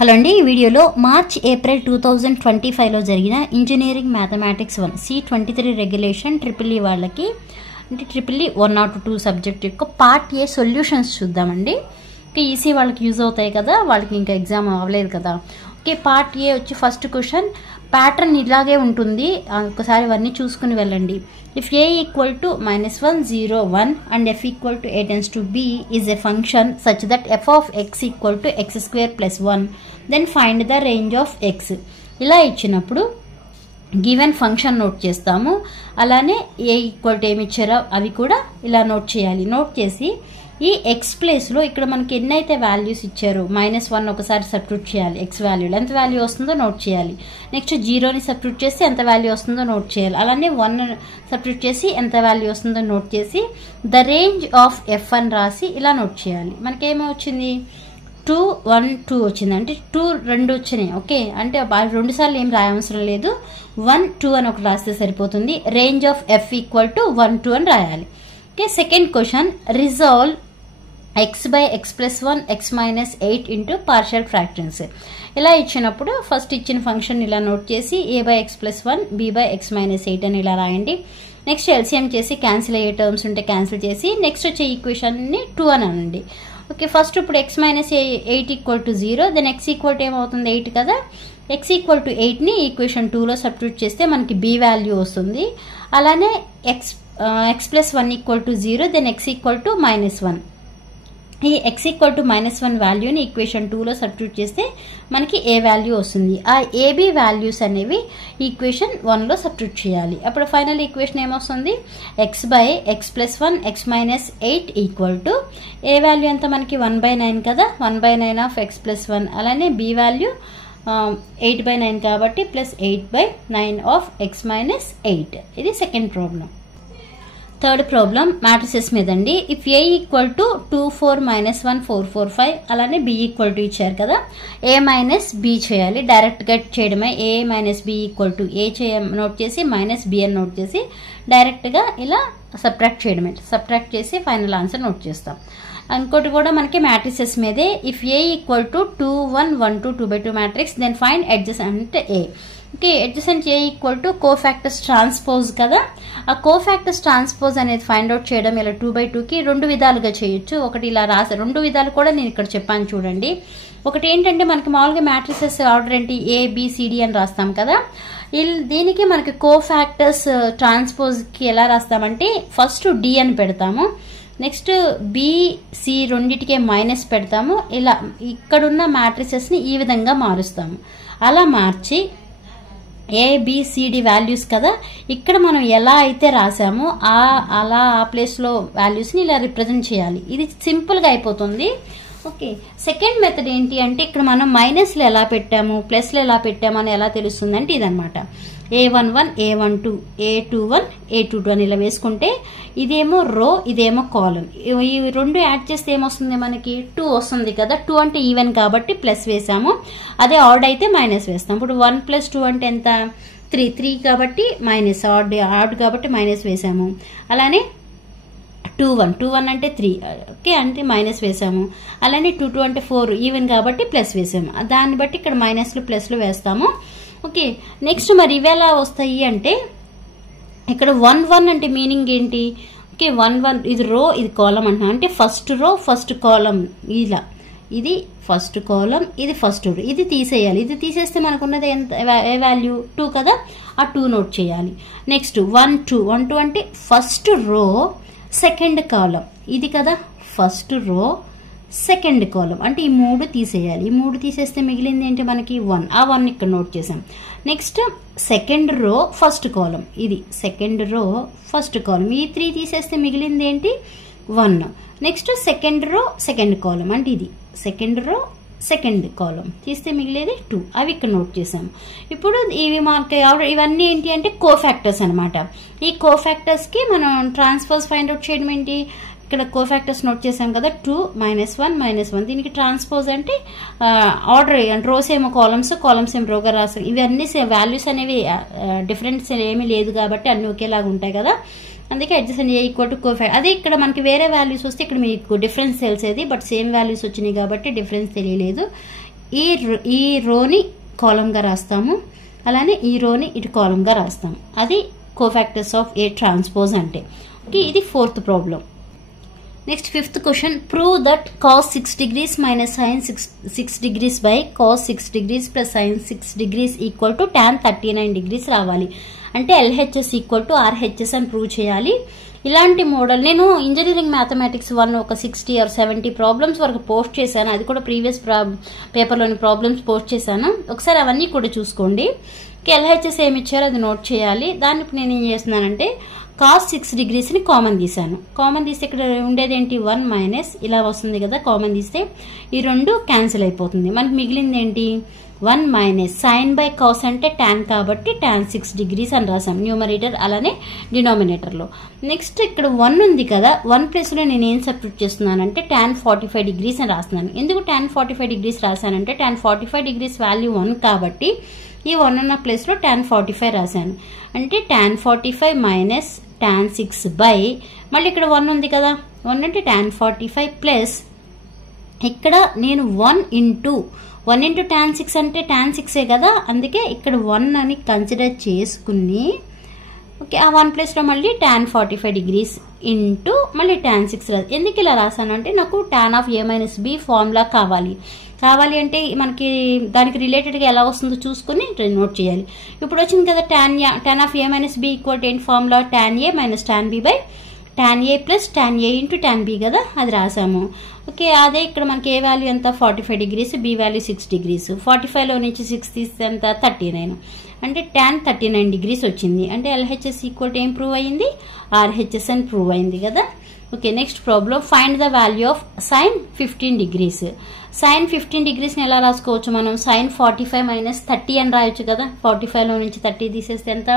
Hello అండి, ఈ వీడియోలో మార్చ్ ఏప్రిల్ 2025లో జరిగిన engineering mathematics 1 C23 regulation triple E వాళ్ళకి అంటే ట్రిపుల్ ఈ 102 సబ్జెక్ట్ యొక్క పార్ట్ ఏ సొల్యూషన్స్ చూద్దామండి. ఓకే, ఈసీ వాళ్ళకి యూజ్ అవుతాయి కదా, వాళ్ళకి ఇంకా ఎగ్జామ్ అవ్వలేదు కదా. ఓకే, పార్ట్ ఏ వచ్చి ఫస్ట్ క్వశ్చన్ ప్యాటర్న్ ఇలాగే ఉంటుంది, ఒకసారి అవన్నీ చూసుకుని వెళ్ళండి. If a equal to -1, 0, 1 and f equal to a tends to b is a function such that f of x equal to x square plus 1, then find the range of x. ఇలా ఇచ్చినప్పుడు given function note చేస్తాము, అలానే ఏ equal to ఏమి ఇచ్చారో అవి కూడా ఇలా note చేయాలి. నోట్ చేసి ఈ ఎక్స్ ప్లేస్లో ఇక్కడ మనకి ఎన్నైతే వాల్యూస్ ఇచ్చారో -1 ఒకసారి సబ్స్టిట్యూట్ చేయాలి, ఎక్స్ వాల్యూలో ఎంత వాల్యూ వస్తుందో నోట్ చేయాలి. నెక్స్ట్ 0ని సబ్స్టిట్యూట్ చేసి ఎంత వాల్యూ వస్తుందో నోట్ చేయాలి, అలానే 1 సబ్స్టిట్యూట్ చేసి ఎంత వాల్యూ వస్తుందో నోట్ చేసి ద రేంజ్ ఆఫ్ ఎఫ్ అని రాసి ఇలా నోట్ చేయాలి. మనకేమో వచ్చింది 2, 1, 2 వచ్చింది, అంటే 2 2 వచ్చినాయి. ఓకే, అంటే 2 సార్లు ఏం రాయవసరం లేదు, 1, 2 అని ఒకటి రాస్తే సరిపోతుంది. Range of F equal to 1, 2 అని రాయాలి. Okay, second question resolve x by x plus 1 x minus 8 into partial fractions. ఇలా ఇచ్చినప్పుడు ఫస్ట్ ఇచ్చిన ఫంక్షన్ ఇలా నోట్ చేసి a by x plus 1 b by x minus 8 అని ఇలా రాయండి. నెక్స్ట్ ఎల్సిఎం చేసి క్యాన్సిల్ అయ్యే టర్మ్స్ ఉంటే క్యాన్సిల్ చేసి నెక్స్ట్ వచ్చే ఈక్వేషన్ని 2 అని అనండి. ఓకే, ఫస్ట్ ఇప్పుడు x minus 8 equal to 0, then x equal to ఏమవుతుంది 8 కదా, x ఈక్వల్ టు 8ని ఈక్వేషన్ 2లో సబ్స్టిట్యూట్ చేస్తే మనకి b వాల్యూ వస్తుంది. అలానే x plus 1 equal to 0, then x equal to -1. ఈ x ఈక్వల్ టు -1 వాల్యూని ఈక్వేషన్ 2లో సబ్స్టిట్యూట్ చేస్తే మనకి ఏ వాల్యూ వస్తుంది. ఆ ఏబి వాల్యూస్ అనేవి ఈక్వేషన్ 1లో సబ్స్టిట్యూట్ చేయాలి. అప్పుడు ఫైనల్ ఈక్వేషన్ ఏమొస్తుంది, x by x plus 1 x minus 8 equal to A value ఎంత మనకి 1/9 కదా, 1/9 ఆఫ్ x ప్లస్ 1, అలానే బి వాల్యూ 8/9 కాబట్టి ప్లస్ 8/9 ఆఫ్ x మైనస్ 8. ఇది second problem. Third problem matrices మీద అండి. ఇఫ్ ఏ ఈక్వల్ టు 2, 4, -1, 4, 4, 5 అలానే బి ఈక్వల్ టు ఇచ్చారు కదా, ఏ మైనస్ బి చేయాలి, డైరెక్ట్గా చేయడమే. A minus B equal to A note చేసి మైనస్ బి అని నోట్ చేసి డైరెక్ట్గా ఇలా సబ్ట్రాక్ట్ చేయడమే. సబ్ట్రాక్ట్ చేసి ఫైనల్ ఆన్సర్ నోట్ చేస్తాం. ఇంకోటి కూడా మనకి మ్యాట్రిసెస్ మీదే. If A equal to 2, 1, 1, 2, 2/2 matrix, then find adjacent A. Okay, adjacent A equal to cofactors transpose కదా, ఆ కోఫాక్టర్స్ ట్రాన్స్పోజ్ అనేది ఫైండ్ అవుట్ చేయడం ఇలా 2/2కి 2 విధాలుగా చేయొచ్చు. ఒకటి ఇలా రాసే 2 విధాలు కూడా నేను ఇక్కడ చెప్పాను చూడండి. ఒకటి ఏంటంటే మనకి మామూలుగా మ్యాట్రిసెస్ ఆర్డర్ ఏంటి ABCD అని రాస్తాం కదా, దీనికి మనకి కోఫాక్టర్స్ ట్రాన్స్పోజ్కి ఎలా రాస్తామంటే ఫస్ట్ D అని పెడతాము, నెక్స్ట్ BC రెండింటికే మైనస్ పెడతాము. ఇలా ఇక్కడున్న మ్యాట్రిసెస్ని ఈ విధంగా మారుస్తాము. అలా మార్చి ABCD వాల్యూస్ కదా, ఇక్కడ మనం ఎలా అయితే రాసామో అలా ఆ ప్లేస్లో వాల్యూస్ని ఇలా రిప్రజెంట్ చేయాలి. ఇది సింపుల్గా అయిపోతుంది. ఓకే, సెకండ్ మెథడ్ ఏంటి అంటే ఇక్కడ మనం మైనస్లు ఎలా పెట్టాము ప్లస్లు ఎలా పెట్టాము అని ఎలా తెలుస్తుంది అంటే ఇదనమాట. A11 A12 A21 A22 అని ఇలా వేసుకుంటే ఇదేమో రో ఇదేమో కాలం, ఈ 2 యాడ్ చేస్తే ఏమొస్తుంది మనకి 2 వస్తుంది కదా. 2 అంటే ఈవెన్ కాబట్టి ప్లస్ వేసాము, అదే ఆడ్ అయితే మైనస్ వేస్తాం. ఇప్పుడు 1 + 2 అంటే ఎంత 3 కాబట్టి మైనస్, ఆడ్ కాబట్టి మైనస్ వేసాము. అలానే 21 అంటే 3, ఓకే, అంటే మైనస్ వేసాము. అలానే 22 అంటే 4 ఈవెన్ కాబట్టి ప్లస్ వేసాము. దాన్ని బట్టి ఇక్కడ మైనస్లు ప్లస్లు వేస్తాము. ఓకే, నెక్స్ట్ మరి ఇవి ఎలా వస్తాయి అంటే ఇక్కడ 1, 1 అంటే మీనింగ్ ఏంటి, ఓకే 1, 1 ఇది రో ఇది కాలం అంటున్నా, అంటే ఫస్ట్ రో ఫస్ట్ కాలం ఇలా, ఇది ఫస్ట్ కాలం ఇది ఫస్ట్ రో, ఇది తీసేయాలి. ఇది తీసేస్తే మనకున్నది ఎంత ఏ వాల్యూ 2 కదా, ఆ 2 నోట్ చేయాలి. నెక్స్ట్ 1, 2 అంటే ఫస్ట్ రో సెకండ్ కాలం, ఇది కదా ఫస్ట్ రో సెకండ్ కాలం, అంటే ఈ 3 తీసేయాలి. ఈ 3 తీసేస్తే మిగిలింది ఏంటి మనకి 1, ఆ 1 ఇక్కడ నోట్ చేసాం. నెక్స్ట్ సెకండ్ రో ఫస్ట్ కాలం, ఇది సెకండ్ రో ఫస్ట్ కాలం, ఈ 3 తీసేస్తే మిగిలింది ఏంటి 1. Next second row second column, అంటే ఇది సెకండ్ రో సెకండ్ కాలం తీస్తే మిగిలేది 2, అవి ఇక్కడ నోట్ చేసాం. ఇప్పుడు ఇవి మనకి ఇవన్నీ ఏంటి అంటే కోఫాక్టర్స్ అనమాట. ఈ కోఫాక్టర్స్కి మనం ట్రాన్స్పోజ్ ఫైండ్ అవుట్ చేయడం ఏంటి, ఇక్కడ కోఫాక్టర్స్ నోట్ చేసాం కదా 2, -1, -1, దీనికి ట్రాన్స్పోజ్ అంటే ఆర్డర్ అంటే రోస్ ఏమో కాలమ్స్ ఏమో రోగా రాసాం. ఇవన్నీ వాల్యూస్ అనేవి డిఫరెన్స్ ఏమీ లేదు కాబట్టి అన్ని ఒకేలాగా ఉంటాయి కదా, అందుకే adjacent A equal to cofactor. అదే ఇక్కడ మనకి వేరే వాల్యూస్ వస్తే ఇక్కడ మీకు డిఫరెన్స్ తెలిసేది, బట్ సేమ్ వాల్యూస్ వచ్చినాయి కాబట్టి డిఫరెన్స్ తెలియలేదు. ఈ రోని కాలంగా రాస్తాము, అలానే ఈ రోని ఇటు కాలంగా రాస్తాము. అది కోఫాక్టర్స్ ఆఫ్ ఏ ట్రాన్స్పోజ్ అంటే. ఓకే, ఇది 4th problem. Next 5th question, prove that cos 6 degrees minus sin 6 degrees by cos 6 degrees plus sin 6 degrees equal to tan 39 degrees రావాలి. అంటే LHS ఈక్వల్ టు RHS అని prove చేయాలి. ఇలాంటి model నేను engineering mathematics 1 ఒక 60 or 70 problems వరకు post చేశాను. అది కూడా ప్రీవియస్ పేపర్లోని ప్రాబ్లమ్స్ పోస్ట్ చేశాను. ఒకసారి అవన్నీ కూడా చూసుకోండి. LHS ఏమి ఇచ్చారో అది నోట్ చేయాలి. దాన్ని నేను ఏం చేస్తున్నానంటే cos 6 degrees ని కామన్ తీసాను. కామన్ తీస్తే ఇక్కడ ఉండేది ఏంటి 1 మైనస్ ఇలా వస్తుంది కదా. కామన్ తీస్తే ఈ 2 క్యాన్సిల్ అయిపోతుంది. మనకి మిగిలింది ఏంటి 1 మైనస్ సైన్ బై కాస్ అంటే tan కాబట్టి tan 6 degrees అని రాసాం న్యూమరేటర్ అలానే డినామినేటర్లో. నెక్స్ట్ ఇక్కడ 1 ఉంది కదా, 1 ప్లేస్లో నేను ఏం సబ్స్టిట్యూట్ చేస్తున్నానంటే tan 45 degrees అని రాస్తున్నాను. ఎందుకు tan 45 degrees రాశానంటే tan 45 degrees value 1 కాబట్టి ఈ 1 ఉన్న ప్లేస్లో tan 45 రాశాను. అంటే tan 45 మైనస్ tan 6 బై మళ్ళీ ఇక్కడ 1 ఉంది కదా, 1 అంటే tan 45 ప్లస్ ఇక్కడ నేను 1 ఇంటూ tan 6 అంటే tan 6 కదా, అందుకే ఇక్కడ 1 అని కన్సిడర్ చేసుకుని ఓకే ఆ 1 ప్లేస్లో మళ్ళీ tan 45 degrees ఇంటూ మళ్ళీ tan 6 రాదు. ఎందుకు ఇలా రాశాను అంటే నాకు tan of a minus b formula కావాలి అంటే మనకి దానికి రిలేటెడ్గా ఎలా వస్తుందో చూసుకుని నోట్ చేయాలి. ఇప్పుడు వచ్చింది కదా tan of a minus b equal to ఏంటి formula tan a minus tan b by tan a plus tan a into tan b కదా, అది రాసాము. ఓకే, అదే ఇక్కడ మనకి ఏ వాల్యూ ఎంత 45 degrees, b వాల్యూ 6 degrees. 45లో నుంచి 6 తీస్తే ఎంత 39 అంటే tan 39 degrees వచ్చింది. అంటే LHS ఈక్వల్ టు ఏం ప్రూవ్ అయ్యింది RHS అని ప్రూవ్ అయింది కదా. Okay, next problem, find the value of sin 15 degrees. sin 15 degrees ని ఎలా రాసుకోవచ్చు మనం, sin 45 మైనస్ 30 అని రాయొచ్చు కదా. 45లో నుంచి 30 తీసేస్తే ఎంత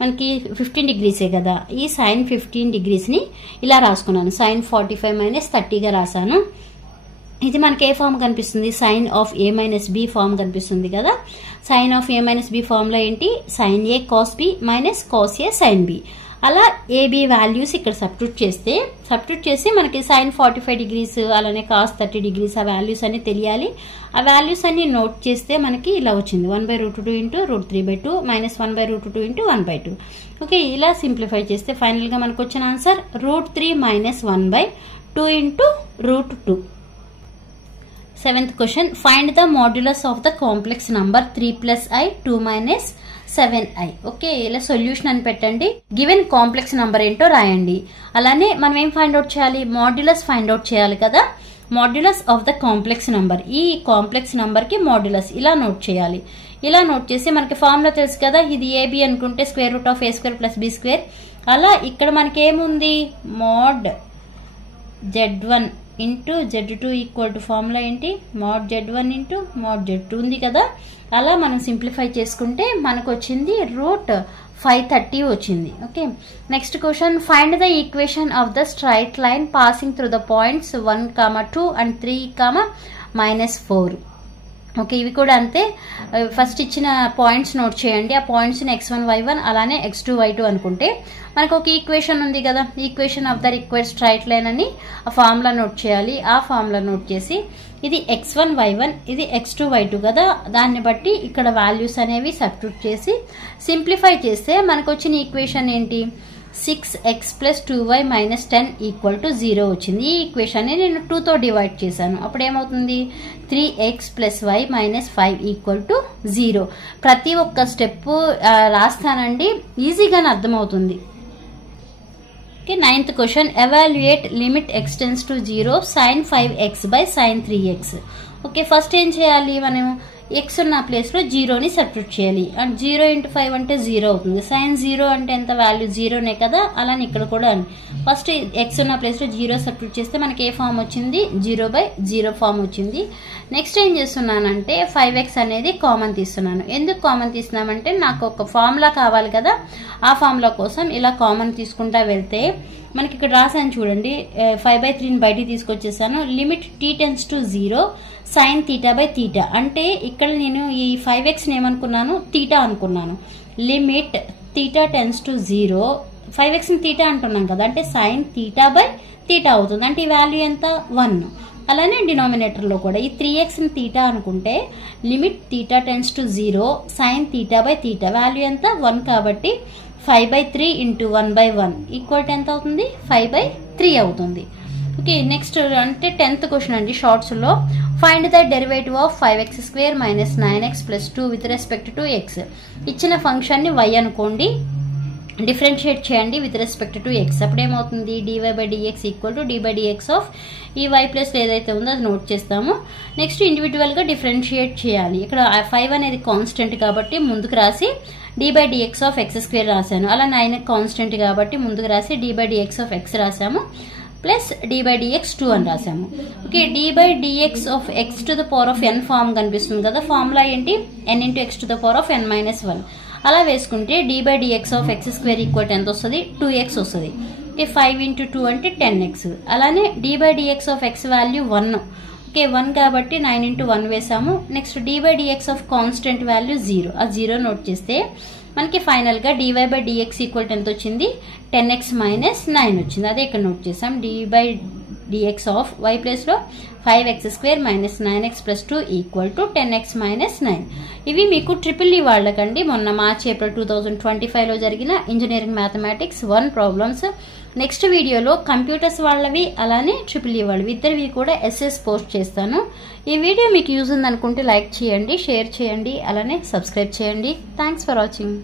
మనకి 15 degrees కదా. ఈ sin 15 degrees ని ఇలా రాసుకున్నాను, sin 45 మైనస్ 30గా రాశాను. ఇది మనకి ఏ ఫామ్ కనిపిస్తుంది, sine of A minus B form కనిపిస్తుంది కదా. Sine of A minus B ఫామ్లో ఏంటి sin a cos b minus cos a sin b. అలా ఏబి వాల్యూస్ ఇక్కడ సబ్స్టిట్యూట్ చేసి మనకి sin 45 degrees అలానే cos 30 degrees ఆ వాల్యూస్ అన్ని తెలియాలి. ఆ వాల్యూస్ అన్ని నోట్ చేస్తే మనకి ఇలా వచ్చింది 1/√2 ఇంటూ √3/2 మైనస్ 1/√2 ఇంటూ 1/2. ఓకే, ఇలా సింప్లిఫై చేస్తే ఫైనల్గా మనకు వచ్చిన answer √3 minus 1/2 into √2. 7th question, find the modulus of the complex number 3 + i 2 - 7i. Okay, ఇలా సొల్యూషన్ అని పెట్టండి. గివెన్ కాంప్లెక్స్ నంబర్ ఏంటో రాయండి. అలానే మనం ఏం ఫైండ్ అవుట్ చేయాలి, మాడ్యులస్ ఫైండ్ అవుట్ చేయాలి కదా. Modulus of the complex number, ఈ కాంప్లెక్స్ నంబర్ కి మాడ్యులస్ ఇలా నోట్ చేయాలి. ఇలా నోట్ చేసి మనకి ఫార్ములా తెలుసు కదా, ఇది ఏబి అనుకుంటే √a² + b². అలా ఇక్కడ మనకి ఏముంది, mod z1 into z2 equal to formula ఏంటి, mod z1 into mod z2 ఉంది కదా. అలా మనం సింప్లిఫై చేసుకుంటే మనకు వచ్చింది √530 వచ్చింది. Okay, next question, find the equation of the straight line passing through the points 1, 2 and 3, -4. Okay, ఇవి కూడా అంతే. ఫస్ట్ ఇచ్చిన పాయింట్స్ నోట్ చేయండి. ఆ పాయింట్స్ని x1, y1 అలానే x2, y2 అనుకుంటే మనకు ఒక ఈక్వేషన్ ఉంది కదా, equation of the required straight line అని ఆ ఫార్ములా నోట్ చేయాలి. ఆ ఫార్ములా నోట్ చేసి ఇది x1, y1 ఇది x2, y2 కదా, దాన్ని బట్టి ఇక్కడ వాల్యూస్ అనేవి సబ్స్టిట్యూట్ చేసి సింప్లిఫై చేస్తే మనకు వచ్చిన ఈక్వేషన్ ఏంటి, 6x + 2y - 10 = 0 వచ్చింది. ఈ ఈక్వేషన్ ని నేను 2తో డివైడ్ చేశాను. అప్పుడు ఏమవుతుంది, 3x + y - 5 = 0. ప్రతి ఒక్క స్టెప్ రాస్తానండి, ఈజీగానే అర్థమవుతుంది. Okay, 9th question, evaluate limit x → 0 sin 5x / sin 3x. Okay, first ఏం చేయాలి, మనం x ఉన్న ప్లేస్లో 0ని సబ్స్టిట్యూట్ చేయాలి. అండ్ 0 × 5 అంటే 0 అవుతుంది. sin 0 అంటే ఎంత వాల్యూ 0నే కదా, అలానే ఇక్కడ కూడా ఫస్ట్ x ఉన్న ప్లేస్లో 0 సబ్స్టిట్యూట్ చేస్తే మనకి ఏ ఫామ్ వచ్చింది, 0/0 ఫామ్ వచ్చింది. నెక్స్ట్ ఏం చేస్తున్నానంటే 5x అనేది కామన్ తీస్తున్నాను. ఎందుకు కామన్ తీస్తున్నామంటే నాకు ఒక ఫార్ములా కావాలి కదా, ఆ ఫార్ములా కోసం ఇలా కామన్ తీసుకుంటా వెళ్తే మనకి ఇక్కడ రాసాను చూడండి, 5/3ని బయటికి తీసుకొచ్చేసాను. Limit t → 0 sin θ/θ. అంటే ఇక్కడ నేను ఈ 5xని ఏమనుకున్నాను, θ అనుకున్నాను. లిమిట్ θ → 0 5xని తీటా అంటున్నాం కదా, అంటే సైన్ తీటా బై తీటా అవుతుంది, అంటే ఈ వాల్యూ ఎంత 1. అలానే డినామినేటర్లో కూడా ఈ 3xని తీటా అనుకుంటే limit theta tends to 0 sine theta by theta value ఎంత 1 కాబట్టి 5/3 ఇంటూ 1/1 ఈక్వల్ ఎంత అవుతుంది 5/3 అవుతుంది. ఓకే, నెక్స్ట్ అంటే 10th క్వశ్చన్ అండి షార్ట్స్లో. Find the derivative of 5x² - 9x + 2 with respect to x. ఇచ్చిన ఫంక్షన్ని y అనుకోండి, డిఫరెన్షియేట్ చేయండి విత్ రెస్పెక్ట్ టు x. అప్పుడు ఏమవుతుంది dy/dx equal to d/dx of ఈ y ప్లస్ ఏదైతే ఉందో అది నోట్ చేస్తాము. నెక్స్ట్ ఇండివిజువల్గా డిఫరెన్షియేట్ చేయాలి. ఇక్కడ 5 అనేది కాన్స్టెంట్ కాబట్టి ముందుకు రాసి d/dx ఆఫ్ x² రాశాను. అలా 9 కాన్స్టెంట్ కాబట్టి ముందుకు రాసి d/dx of x రాసాము plus d/dx 2 అని రాసాము. Okay, d/dx of x to the power of n form కనిపిస్తుంది కదా, ఫార్ములా ఏంటి n into x to the power of n - 1. అలా వేసుకుంటే d/dx ఆఫ్ x² ఈక్వల్ ఎంత వస్తుంది 2x వస్తుంది. ఓకే, 5 ఇంటూ 2 అంటే 10x. అలానే d/dx of x value 1. Okay, 1 కాబట్టి 9 ఇంటూ 1 వేసాము. Next d/dx of constant value 0, ఆ 0 నోట్ చేస్తే మనకి ఫైనల్గా dy/dx ఈక్వల్ ఎంత వచ్చింది 10x - 9 వచ్చింది. అదే ఇక్కడ నోట్ చేసాం. d/dx ఆఫ్ y ప్లస్లో 5x² - 9x + 2 equal to 10x - 9. ఇవి మీకు EEE వాళ్ళకండి మొన్న మార్చ్ ఏప్రిల్ 2025లో జరిగిన ఇంజనీరింగ్ మ్యాథమెటిక్స్ 1 ప్రాబ్లమ్స్. నెక్స్ట్ వీడియోలో కంప్యూటర్స్ వాళ్ళవి అలానే EEE వాళ్ళవి ఇద్దరివి కూడా ఎస్ఎస్ పోస్ట్ చేస్తాను. ఈ వీడియో మీకు యూజ్ ఉందనుకుంటే లైక్ చేయండి, షేర్ చేయండి, అలానే సబ్స్క్రైబ్ చేయండి. Thanks for watching.